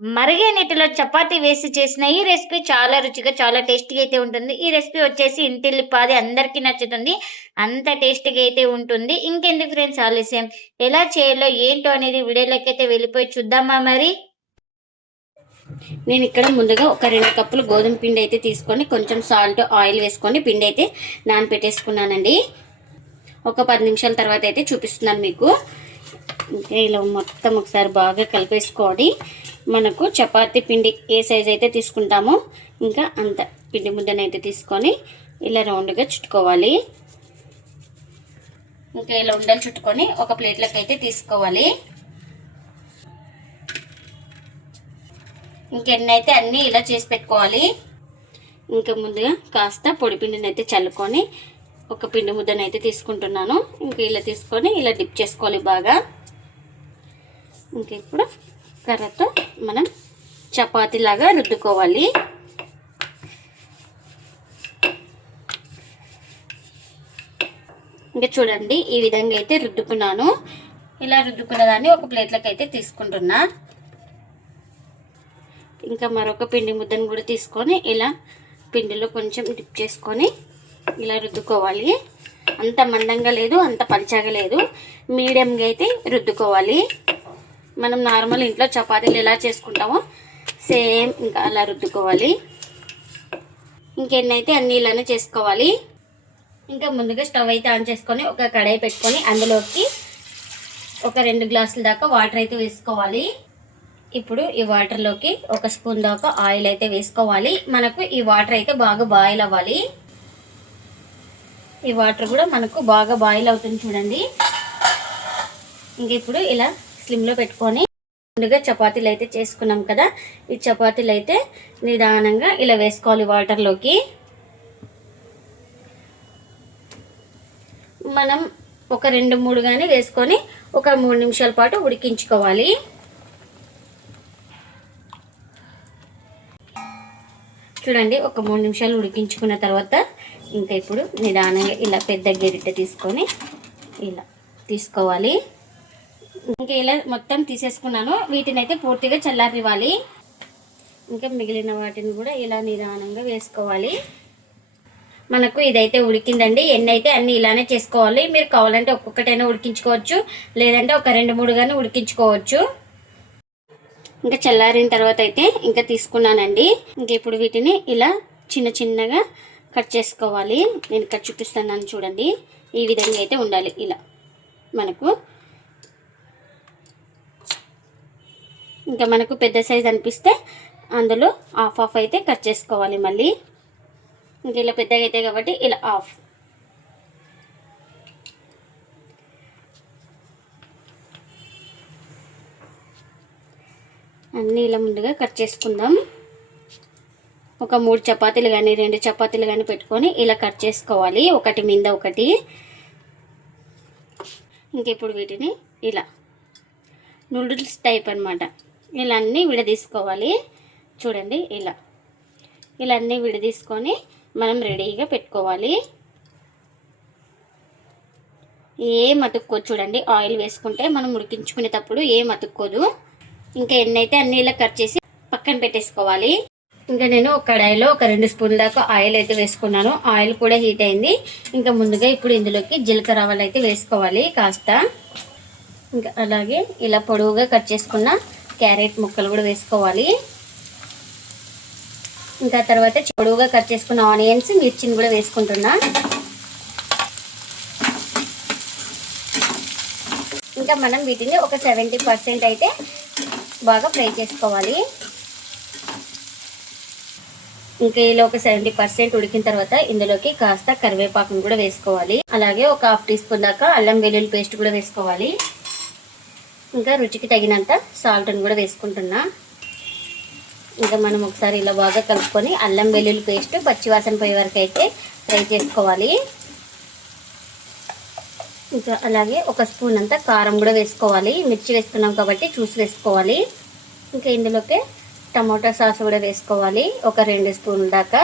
మరిగే నీటిలో చపాతీ వేసి చేసిన ఈ రెసిపీ చాలా రుచిగా, చాలా టేస్టీగా అయితే ఉంటుంది. ఈ రెసిపీ వచ్చేసి ఇంటిల్లిపాది అందరికీ నచ్చుతుంది. అంత టేస్టీగా అయితే ఉంటుంది. ఇంకెందుకు ఫ్రెండ్స్ ఆలస్యం, ఎలా చేయాలో ఏంటో అనేది వీడియోలోకైతే వెళ్ళిపోయి చూద్దామా మరి? నేను ఇక్కడ ముందుగా ఒక 2 కప్పులు గోధుమ పిండి అయితే తీసుకొని కొంచెం సాల్ట్, ఆయిల్ వేసుకొని పిండి అయితే నానబెట్టేసుకున్నానండి. ఒక 10 నిమిషాల తర్వాత అయితే చూపిస్తున్నాను మీకు. ఇంకా ఇలా మొత్తం ఒకసారి బాగా కలిపేసుకోవాలి. మనకు చపాతీ పిండి ఏ సైజ్ అయితే తీసుకుంటామో ఇంకా అంత పిండి ముద్దనైతే తీసుకొని ఇలా రౌండ్గా చుట్టుకోవాలి. ఇంకా ఇలా ఉండలు చుట్టుకొని ఒక ప్లేట్లోకి అయితే తీసుకోవాలి. ఇంకెన్నైతే అన్నీ ఇలా చేసి పెట్టుకోవాలి. ఇంకా ముందుగా కాస్త పొడి పిండిని అయితే చల్లుకొని ఒక పిండి ముద్దనైతే తీసుకుంటున్నాను. ఇంకా ఇలా తీసుకొని ఇలా డిప్ చేసుకోవాలి బాగా. ఇంకా ఇప్పుడు కర్రతో మనం చపాతీలాగా రుద్దుకోవాలి. ఇంకా చూడండి ఈ విధంగా అయితే రుద్దుకున్నాను. ఇలా రుద్దుకున్న దాన్ని ఒక ప్లేట్లోకి అయితే తీసుకుంటున్నా. ఇంకా మరొక పిండి ముద్దను కూడా తీసుకొని ఇలా పిండిలో కొంచెం డిప్ చేసుకొని ఇలా రుద్దుకోవాలి. అంత మందంగా లేదు, అంత పల్చగా లేదు, మీడియంగా అయితే రుద్దుకోవాలి. మనం నార్మల్ ఇంట్లో చపాతీలు ఎలా చేసుకుంటామో సేమ్ ఇంకా అలా రుద్దుకోవాలి. ఇంకెన్నైతే అన్నీ ఇలానే చేసుకోవాలి. ఇంకా ముందుగా స్టవ్ అయితే ఆన్ చేసుకొని ఒక కడాయి పెట్టుకొని అందులోకి ఒక 2 గ్లాసుల దాకా వాటర్ అయితే వేసుకోవాలి. ఇప్పుడు ఈ వాటర్లోకి ఒక స్పూన్ దాకా ఆయిల్ అయితే వేసుకోవాలి. మనకు ఈ వాటర్ అయితే బాగా బాయిల్ అవ్వాలి. ఈ వాటర్ కూడా మనకు బాగా బాయిల్ అవుతుంది చూడండి. ఇంక ఇప్పుడు ఇలా స్లిమ్లో పెట్టుకొని ముందుగా చపాతీలు అయితే చేసుకున్నాం కదా, ఈ చపాతీలు అయితే నిదానంగా ఇలా వేసుకోవాలి వాటర్లోకి. మనం ఒక 2-3 కానీ వేసుకొని ఒక 3 నిమిషాల పాటు ఉడికించుకోవాలి. చూడండి ఒక 3 నిమిషాలు ఉడికించుకున్న తర్వాత ఇంకా ఇప్పుడు నిదానంగా ఇలా పెద్ద గరిటె తీసుకొని ఇలా తీసుకోవాలి. ఇంకా ఇలా మొత్తం తీసేసుకున్నాను. వీటిని అయితే పూర్తిగా చల్లారివ్వాలి. ఇంకా మిగిలిన వాటిని కూడా ఇలా నిదానంగా వేసుకోవాలి. మనకు ఇదైతే ఉడికిందండి. ఎన్ని అయితే అన్ని ఇలానే చేసుకోవాలి. మీరు కావాలంటే ఒక్కొక్కటైనా ఉడికించుకోవచ్చు, లేదంటే ఒక 2-3 కానీ ఉడికించుకోవచ్చు. ఇంకా చల్లారిన తర్వాత అయితే ఇంకా తీసుకున్నానండి. ఇంకా ఇప్పుడు వీటిని ఇలా చిన్న చిన్నగా కట్ చేసుకోవాలి. నేను ఇక్కడ చూపిస్తున్నాను చూడండి. ఈ విధంగా అయితే ఉండాలి. ఇలా మనకు ఇంకా మనకు పెద్ద సైజ్ అనిపిస్తే అందులో హాఫ్ అయితే కట్ చేసుకోవాలి. మళ్ళీ ఇంకా ఇలా పెద్దగా అయితే కాబట్టి ఇలా హాఫ్. అన్నీ ఇలా ముందుగా కట్ చేసుకుందాం. ఒక 3 చపాతీలు కానీ 2 చపాతీలు కానీ పెట్టుకొని ఇలా కట్ చేసుకోవాలి, ఒకటి మీద ఒకటి. ఇంక ఇప్పుడు వీటిని ఇలా నూడిల్స్ టైప్ అన్నమాట ఇలా అన్నీ విడదీసుకోవాలి. చూడండి ఇలా ఇలా అన్నీ విడదీసుకొని మనం రెడీగా పెట్టుకోవాలి. ఏం అతుక్కోదు చూడండి. ఆయిల్ వేసుకుంటే మనం ఉడికించుకునేటప్పుడు ఏం అతుక్కోదు. ఇంకా ఎన్నైతే అన్నీ ఇలా కట్ చేసి పక్కన పెట్టేసుకోవాలి. ఇంకా నేను ఒక కడాయిలో ఒక 2 స్పూన్ల దాకా ఆయిల్ అయితే వేసుకున్నాను. ఆయిల్ కూడా హీట్ అయింది. ఇంకా ముందుగా ఇప్పుడు ఇందులోకి జీలకర్ర ఆవాలు అయితే వేసుకోవాలి కాస్త. ఇంకా అలాగే ఇలా పొడవుగా కట్ చేసుకున్న క్యారెట్ ముక్కలు కూడా వేసుకోవాలి. ఇంకా తర్వాత పొడవుగా కట్ చేసుకున్న ఆనియన్స్, మిర్చిని కూడా వేసుకుంటున్నా. ఇంకా మనం వీటిని ఒక 70% అయితే బాగా ఫ్రై చేసుకోవాలి. ఇంకా ఇలా ఒక 70% ఉడికిన తర్వాత ఇందులోకి కాస్త కరివేపాకును కూడా వేసుకోవాలి. అలాగే ఒక 1/2 టీ స్పూన్ దాకా అల్లం వెల్లుల్లి పేస్ట్ కూడా వేసుకోవాలి. ఇంకా రుచికి తగినంత సాల్ట్ని కూడా వేసుకుంటున్నా. ఇంకా మనం ఒకసారి ఇలా బాగా కలుపుకొని అల్లం వెల్లుల్లి పేస్ట్ పచ్చివాసన పోయే వరకు అయితే ఫ్రై చేసుకోవాలి. ఇంకా అలాగే ఒక స్పూన్ అంతా కారం కూడా వేసుకోవాలి. మిర్చి వేస్తున్నాం కాబట్టి చూసి వేసుకోవాలి. ఇంకా ఇందులోకి టమాటా సాస్ కూడా వేసుకోవాలి, ఒక 2 స్పూన్ల దాకా.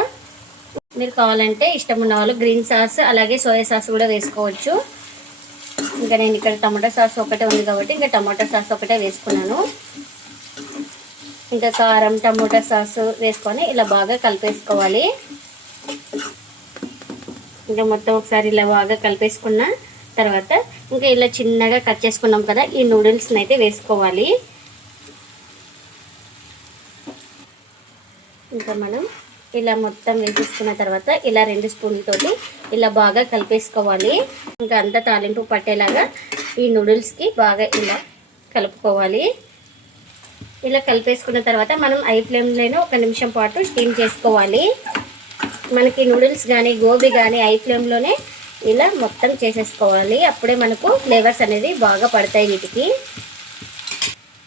మీరు కావాలంటే ఇష్టం ఉన్న వాళ్ళు గ్రీన్ సాస్ అలాగే సోయా సాస్ కూడా వేసుకోవచ్చు. ఇంకా నేను ఇక్కడ టమాటా సాస్ ఒకటే ఉంది కాబట్టి ఇంకా టమాటా సాస్ ఒకటే వేసుకున్నాను. ఇంకా కారం టమోటా సాస్ వేసుకొని ఇలా బాగా కలిపేసుకోవాలి. ఇంకా మొత్తం ఒకసారి ఇలా బాగా కలిపేసుకున్న తర్వాత ఇంకా ఇలా చిన్నగా కట్ చేసుకున్నాం కదా, ఈ నూడిల్స్ని అయితే వేసుకోవాలి. ఇంకా మనం ఇలా మొత్తం వేసేసుకున్న తర్వాత ఇలా 2 స్పూన్లతోటి ఇలా బాగా కలిపేసుకోవాలి. ఇంకా అంతా తాలింపు పట్టేలాగా ఈ నూడిల్స్కి బాగా ఇలా కలుపుకోవాలి. ఇలా కలిపేసుకున్న తర్వాత మనం ఐ ఫ్లేమ్లోనే 1 నిమిషం పాటు స్టీమ్ చేసుకోవాలి. మనకి నూడిల్స్ కానీ గోబీ కానీ ఐ ఫ్లేమ్లోనే ఇలా మొత్తం చేసేసుకోవాలి. అప్పుడే మనకు ఫ్లేవర్స్ అనేది బాగా పడతాయి వీటికి.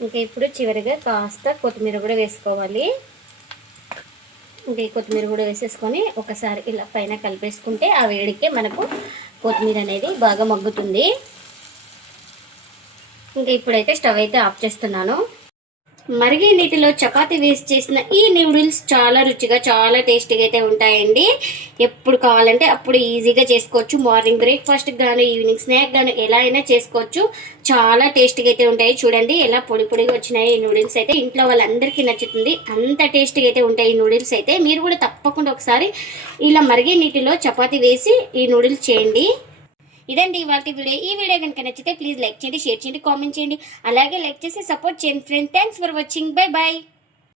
ఇంకా ఇప్పుడు చివరిగా కాస్త కొత్తిమీర కూడా వేసుకోవాలి. ఇంకా ఈ కొత్తిమీర కూడా వేసేసుకొని ఒకసారి ఇలా పైన కలిపేసుకుంటే ఆ వేడికే మనకు కొత్తిమీర అనేది బాగా మగ్గుతుంది. ఇంకా ఇప్పుడైతే స్టవ్ అయితే ఆఫ్ చేస్తున్నాను. మరిగే నీటిలో చపాతీ వేసి చేసిన ఈ నూడిల్స్ చాలా రుచిగా చాలా టేస్టీగా అయితే ఉంటాయండి. ఎప్పుడు కావాలంటే అప్పుడు ఈజీగా చేసుకోవచ్చు. మార్నింగ్ బ్రేక్ఫాస్ట్కి కానీ ఈవినింగ్ స్నాక్ కానీ ఎలా అయినా చేసుకోవచ్చు. చాలా టేస్టీగా అయితే ఉంటాయి. చూడండి ఎలా పొడి పొడిగా వచ్చినాయి ఈ నూడిల్స్ అయితే. ఇంట్లో వాళ్ళందరికీ నచ్చుతుంది, అంత టేస్టీగా అయితే ఉంటాయి ఈ నూడిల్స్ అయితే. మీరు కూడా తప్పకుండా ఒకసారి ఇలా మరిగే నీటిలో చపాతీ వేసి ఈ నూడిల్స్ చేయండి. ఇదండి ఇవాళ వీడియో. ఈ వీడియో కనుక నచ్చితే ప్లీజ్ లైక్ చేయండి, షేర్ చేయండి, కామెంట్ చేయండి. అలాగే లైక్ చేసి సపోర్ట్ చేయండి friends. Thanks for watching. Bye bye.